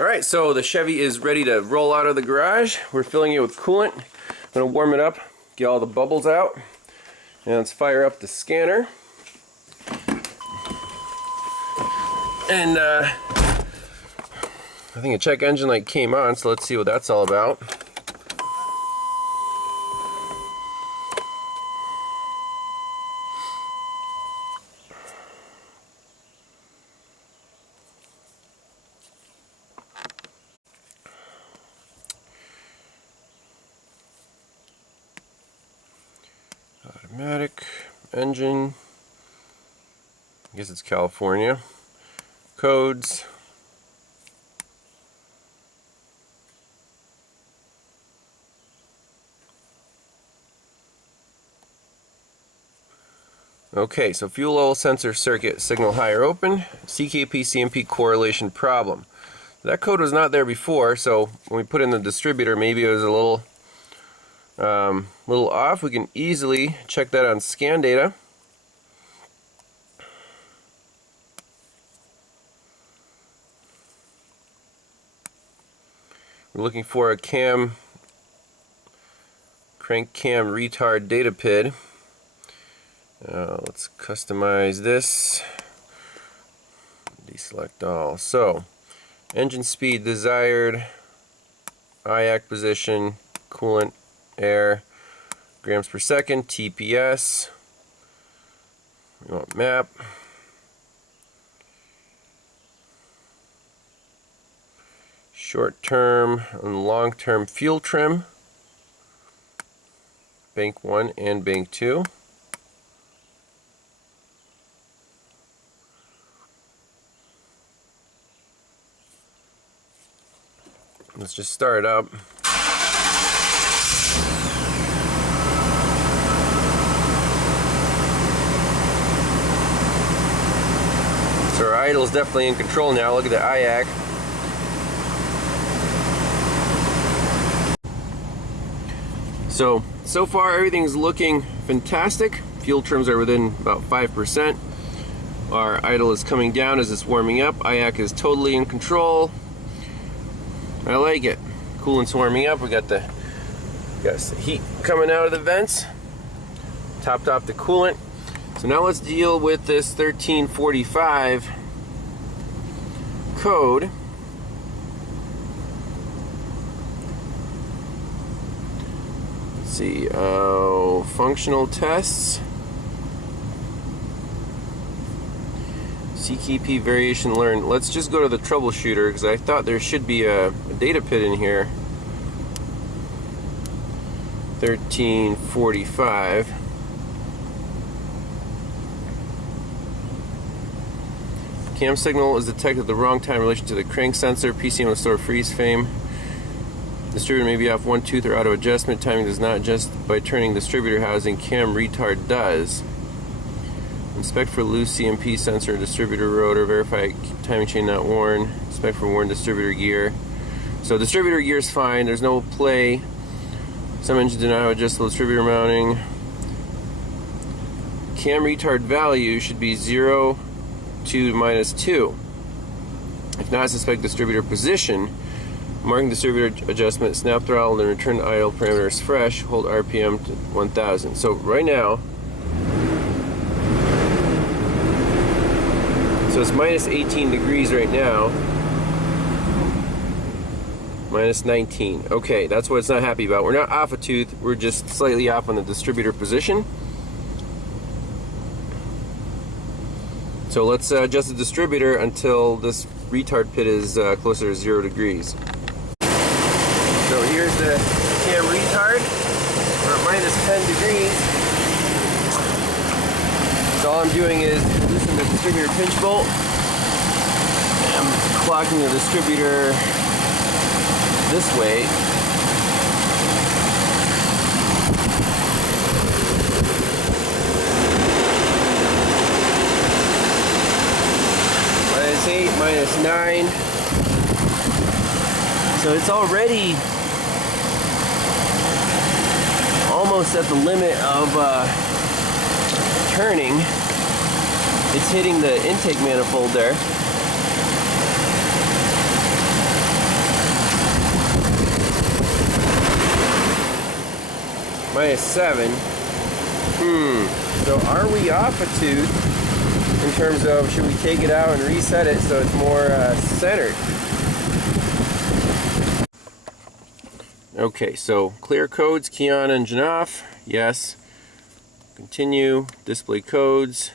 Alright, so the Chevy is ready to roll out of the garage. We're filling it with coolant. I'm going to warm it up, get all the bubbles out, and let's fire up the scanner. And I think a check engine light came on, so let's see what that's all about. Automatic engine, I guess it's California. Codes. Okay, so fuel oil sensor circuit signal high or open, CKP CMP correlation problem. That code was not there before, so when we put in the distributor, maybe it was a little off. We can easily check that on scan data. We're looking for a crank cam retard data PID. Let's customize this. Deselect all. So, engine speed desired, IAC position, coolant, air, grams per second, TPS. We want map. Short-term and long-term fuel trim. Bank 1 and Bank 2. Let's just start up. So our idle is definitely in control now. Look at the IAC. So far everything's looking fantastic. Fuel trims are within about 5%. Our idle is coming down as it's warming up. IAC is totally in control. I like it. Coolant's warming up. We got the heat coming out of the vents. Topped off the coolant. So now let's deal with this 1345 code. Let's see. Functional tests. CKP variation learned. Let's just go to the troubleshooter because I thought there should be a data PID in here. 1345. Cam signal is detected at the wrong time in relation to the crank sensor. PCM will store freeze frame. Distributor may be off one tooth or out of adjustment. Timing does not adjust by turning distributor housing. Cam retard does. Inspect for loose CMP sensor, distributor rotor, verify timing chain not worn, inspect for worn distributor gear. So distributor gear is fine, there's no play. Some engines do not have adjustable distributor mounting. Cam retard value should be 0 to -2. If not, suspect distributor position. Marking distributor adjustment, snap throttle, and return to idle parameters fresh. Hold RPM to 1000. So right now, so it's -18 degrees right now. -19. Okay, that's what it's not happy about. We're not off a tooth, we're just slightly off on the distributor position. So let's adjust the distributor until this retard PID is closer to 0 degrees. So here's the cam retard. We're at -10 degrees. So all I'm doing is loosen the distributor pinch bolt. And I'm clocking the distributor this way. -8, -9. So it's already almost at the limit of turning. It's hitting the intake manifold there. -7. So are we off a tooth in terms of should we take it out and reset it so it's more centered? Okay, so clear codes, key on, engine off. Yes. Continue, display codes.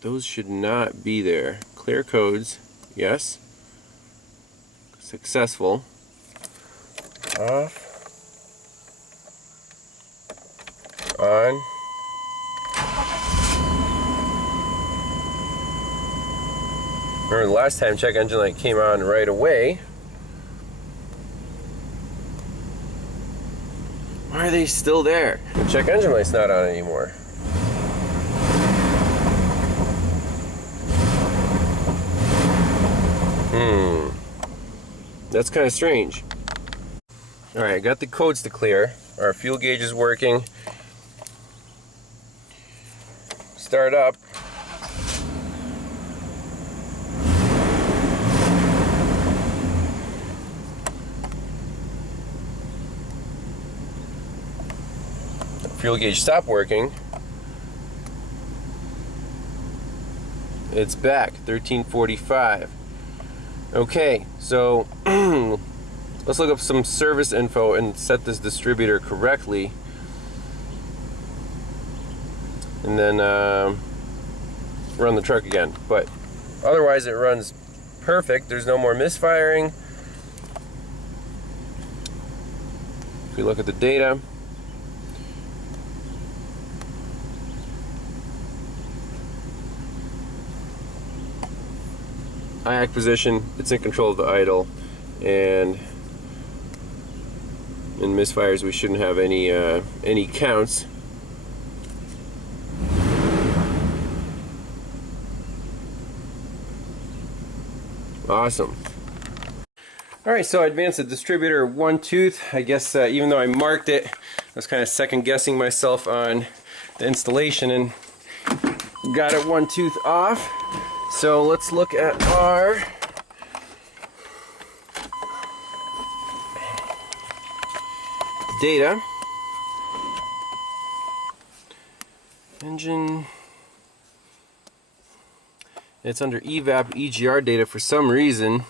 Those should not be there. Clear codes, yes. Successful. Off. On. Remember the last time check engine light came on right away. Why are they still there? The check engine light's not on anymore. That's kind of strange. Alright, I got the codes to clear. Our fuel gauge is working. Start up. Fuel gauge stopped working. It's back, 1345. Okay, so let's look up some service info and set this distributor correctly. And then run the truck again. But otherwise it runs perfect. There's no more misfiring. If we look at the data, IAC position, it's in control of the idle, and in misfires we shouldn't have any counts. Awesome. Alright, so I advanced the distributor one tooth. I guess even though I marked it, I was kind of second guessing myself on the installation and got it one tooth off. So let's look at our data. Engine. It's under evap EGR data for some reason.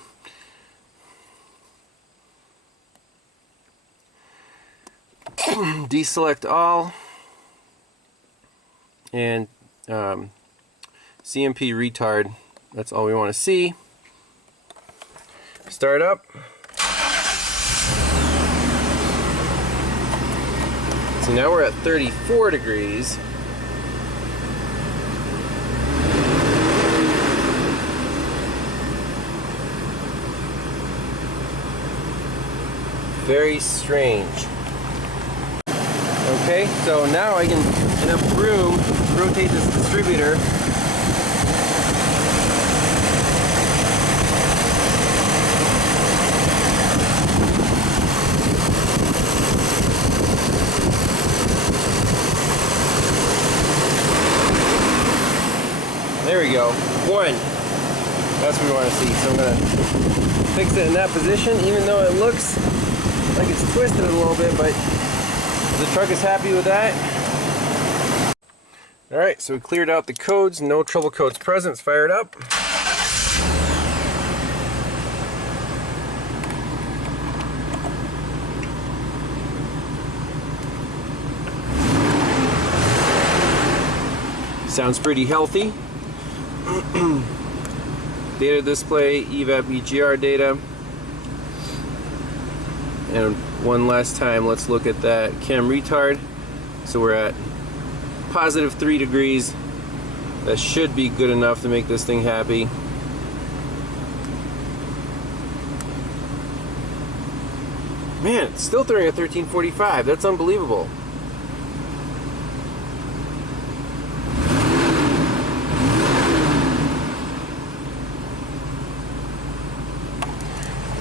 Deselect all. And CMP retard, that's all we want to see. Start up. So now we're at 34 degrees. Very strange. Okay, so now I can, enough room to rotate this distributor. There we go. One. That's what we want to see. So I'm going to fix it in that position, even though it looks like it's twisted a little bit, but the truck is happy with that. Alright, so we cleared out the codes, no trouble codes present. Let's fire it up. Sounds pretty healthy. Data display, evap EGR data. And one last time, let's look at that cam retard. So we're at positive 3 degrees. That should be good enough to make this thing happy. Man, it's still throwing at 1345. That's unbelievable.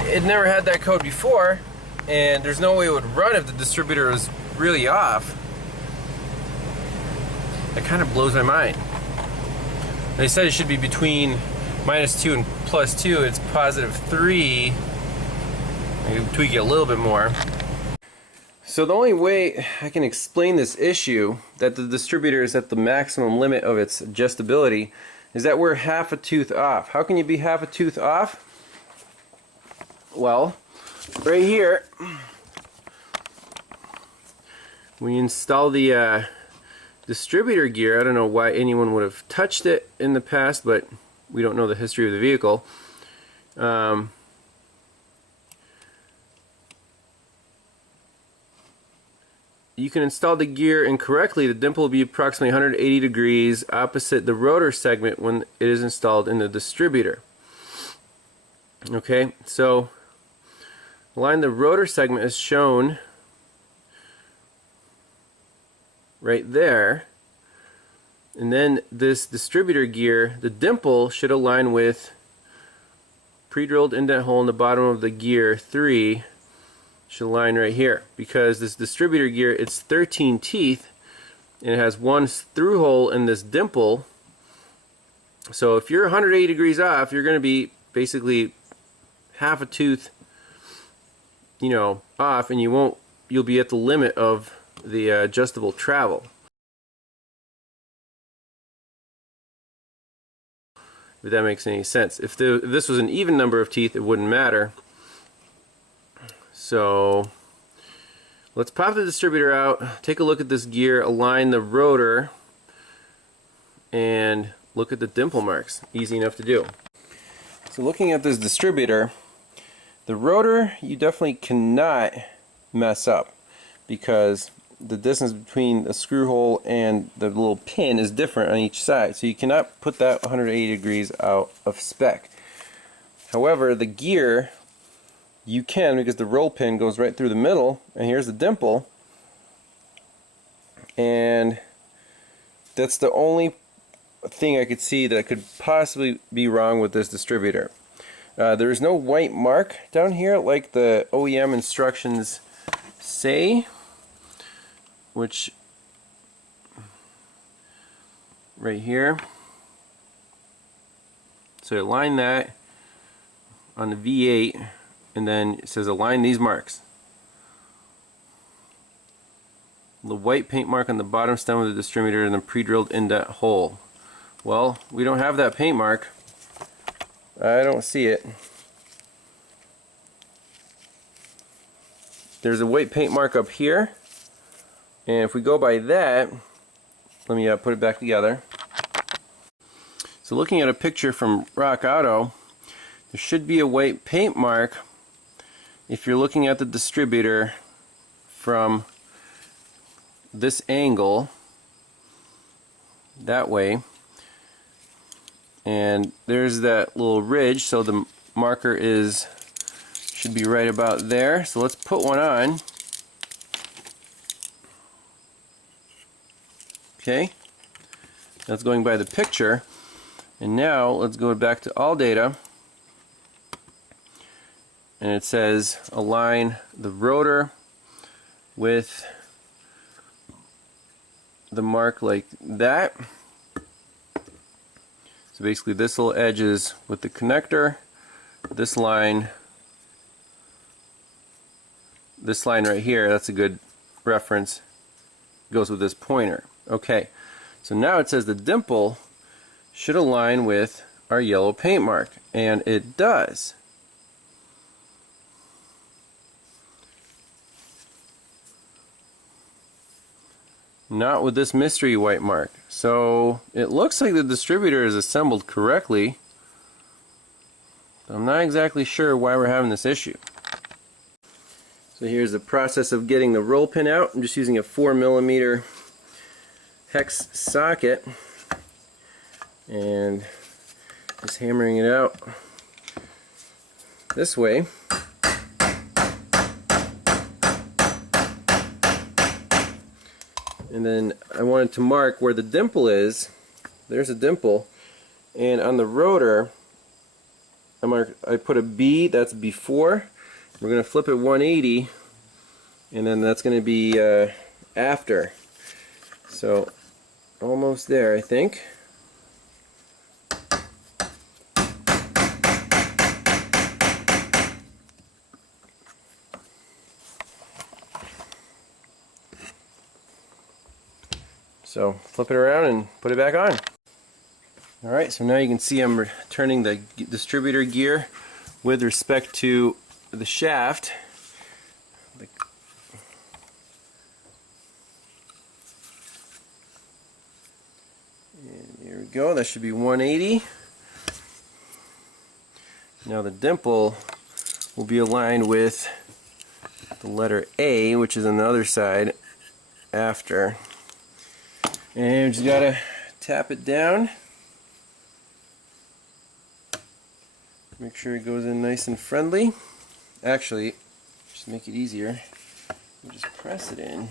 It never had that code before, and there's no way it would run if the distributor was really off. That kind of blows my mind. They said it should be between -2 and +2. It's +3. Maybe tweak it a little bit more. So the only way I can explain this issue, that the distributor is at the maximum limit of its adjustability, is that we're half a tooth off. How can you be half a tooth off? Well, right here, when you install the distributor gear, I don't know why anyone would have touched it in the past, but we don't know the history of the vehicle. You can install the gear incorrectly. The dimple will be approximately 180 degrees opposite the rotor segment when it is installed in the distributor. Okay, so align the rotor segment as shown right there, and then this distributor gear, the dimple should align with pre-drilled indent hole in the bottom of the gear 3. Should align right here, because this distributor gear, it's 13 teeth and it has one through hole in this dimple. So if you're 180 degrees off, you're going to be basically half a tooth, you know, off, and you'll be at the limit of the adjustable travel. If that makes any sense. If this was an even number of teeth, it wouldn't matter. So let's pop the distributor out, take a look at this gear, align the rotor, and look at the dimple marks. Easy enough to do. So looking at this distributor, the rotor you definitely cannot mess up, because the distance between the screw hole and the little pin is different on each side, so you cannot put that 180 degrees out of spec. However, the gear you can, because the roll pin goes right through the middle, and here's the dimple, and that's the only thing I could see that could possibly be wrong with this distributor. There is no white mark down here like the OEM instructions say, which right here. So align that on the V8, and then it says align these marks. The white paint mark on the bottom stem of the distributor and the pre-drilled indent hole. Well, we don't have that paint mark. I don't see it. There's a white paint mark up here, and if we go by that, let me put it back together. So looking at a picture from Rock Auto, there should be a white paint mark if you're looking at the distributor from this angle, that way, and there's that little ridge, so the marker should be right about there. So let's put one on. Okay, that's going by the picture, and now let's go back to all data, and it says align the rotor with the mark like that. So basically this little edge is with the connector, this line right here, that's a good reference, goes with this pointer. Okay, so now it says the dimple should align with our yellow paint mark, and it does. Not with this mystery white mark. So it looks like the distributor is assembled correctly. I'm not exactly sure why we're having this issue. So here's the process of getting the roll pin out. I'm just using a 4mm hex socket and just hammering it out this way. And then I wanted to mark where the dimple is. There's a dimple, and on the rotor I put a B, that's before. We're going to flip it 180, and then that's going to be after. So almost there, I think. So flip it around and put it back on. Alright, so now you can see I'm turning the distributor gear with respect to the shaft. And here we go, that should be 180. Now the dimple will be aligned with the letter A, which is on the other side after. And we just gotta tap it down. Make sure it goes in nice and friendly. Actually, just to make it easier, we'll just press it in.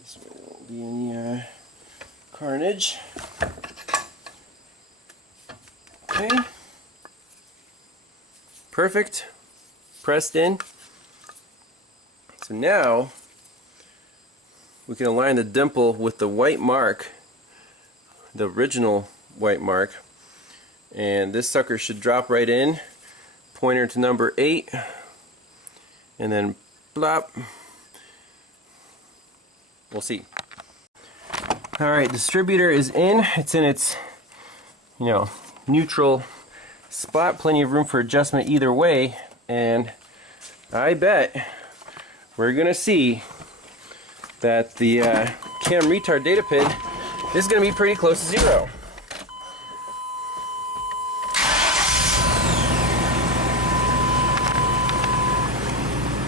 This way there won't be any carnage. Okay. Perfect. Pressed in. So now we can align the dimple with the white mark, the original white mark, and this sucker should drop right in. Pointer to number 8, and then plop. We'll see. Alright, distributor is in. It's in its, neutral spot. Plenty of room for adjustment either way, and I bet we're gonna see that the cam retard data pin is gonna be pretty close to 0.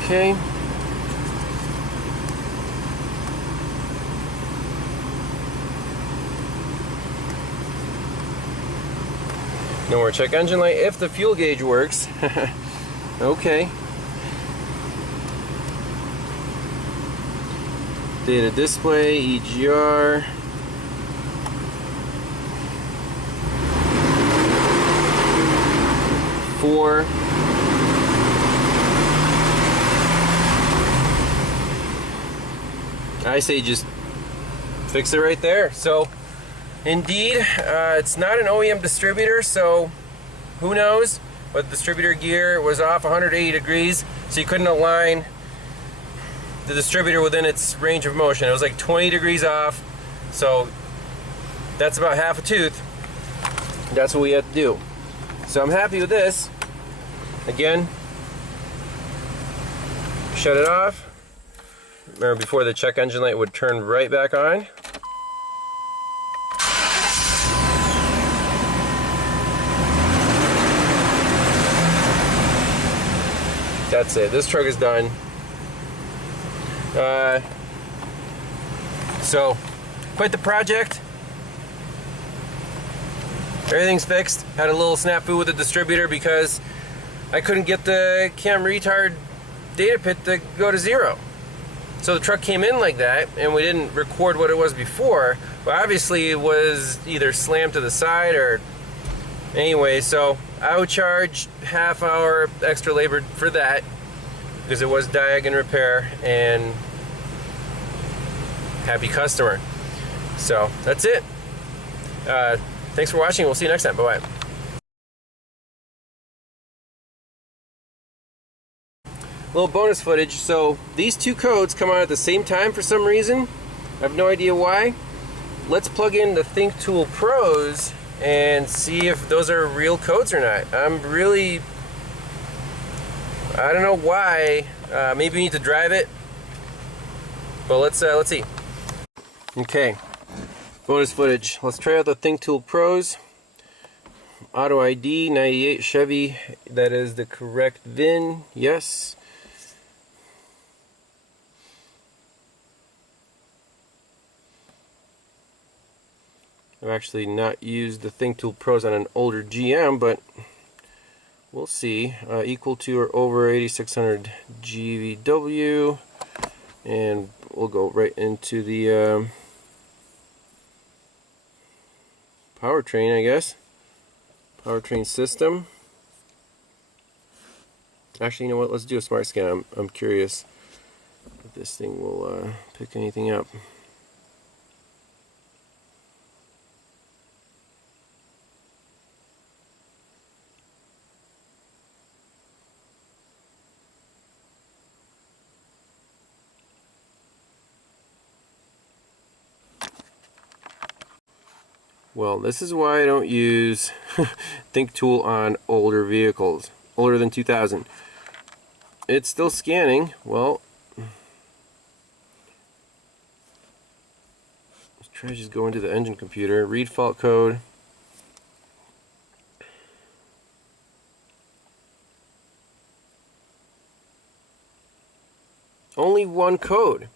Okay. No more check engine light if the fuel gauge works. Okay. Data display, EGR. Four. I say just fix it right there. So indeed, it's not an OEM distributor, so who knows? But the distributor gear was off 180 degrees, so you couldn't align the distributor within its range of motion. It was like 20 degrees off, so that's about half a tooth. That's what we had to do. So I'm happy with this. Again, shut it off. Remember, before the check engine light would turn right back on. That's it. This truck is done. So, quite the project. Everything's fixed. Had a little snafu with the distributor because I couldn't get the cam retard data pit to go to 0. So the truck came in like that, and we didn't record what it was before. But obviously it was either slammed to the side or... Anyway, so I would charge half hour extra labor for that, because it was diag and repair, and happy customer. So that's it. Thanks for watching. We'll see you next time. Bye-bye. Little bonus footage. So these two codes come out at the same time for some reason. I have no idea why. Let's plug in the Think Tool Pros and see if those are real codes or not. I don't know why. Maybe we need to drive it, but let's see. Okay, bonus footage. Let's try out the Think Tool Pros. Auto ID 98 Chevy. That is the correct VIN. Yes. I've actually not used the Think Tool Pros on an older GM, but we'll see. Equal to or over 8600 GVW, and we'll go right into the powertrain, I guess. Powertrain system. Actually, you know what? Let's do a smart scan. I'm curious if this thing will pick anything up. Well, this is why I don't use Think Tool on older vehicles, older than 2000. It's still scanning. Well, let's try to just go into the engine computer, read fault code. Only one code.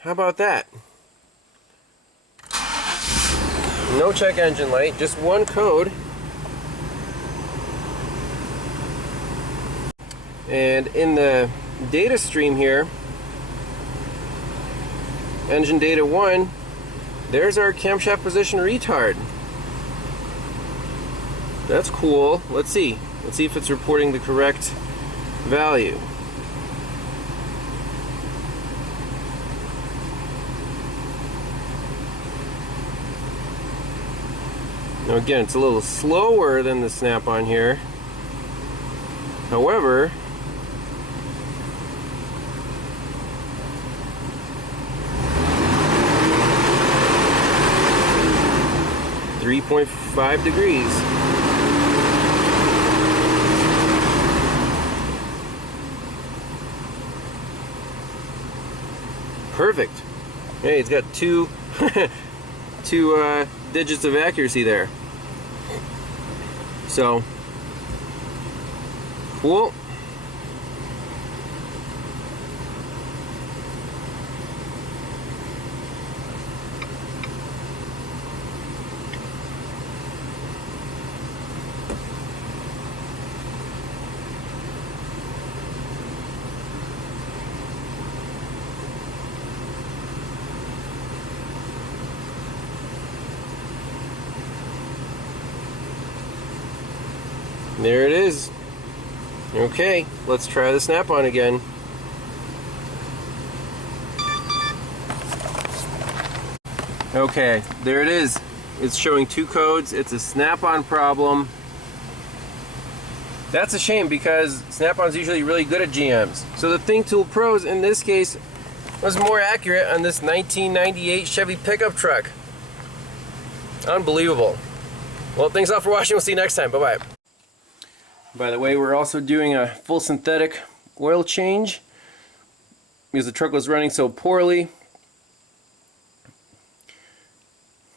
How about that? No check engine light, just one code. And in the data stream here, engine data 1, there's our camshaft position retard. That's cool. Let's see. Let's see if it's reporting the correct value. Now again, it's a little slower than the snap-on here. However, .5 degrees. Perfect. Hey, it's got two digits of accuracy there. So, cool. There it is. Okay, let's try the snap-on again. Okay, there it is. It's showing two codes. It's a snap-on problem. That's a shame because snap-on's usually really good at GMs. So the Think Tool Pros in this case was more accurate on this 1998 Chevy pickup truck. Unbelievable. Well, thanks all for watching. We'll see you next time. Bye-bye. By the way, we're also doing a full synthetic oil change because the truck was running so poorly.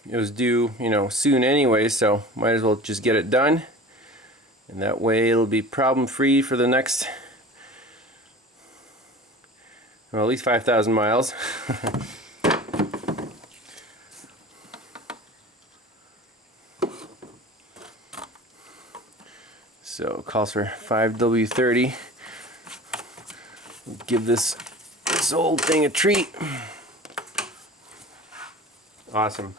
It was due, soon anyway, so might as well just get it done. And that way it'll be problem-free for the next, well, at least 5,000 miles. So it calls for 5W30. Give this old thing a treat. Awesome.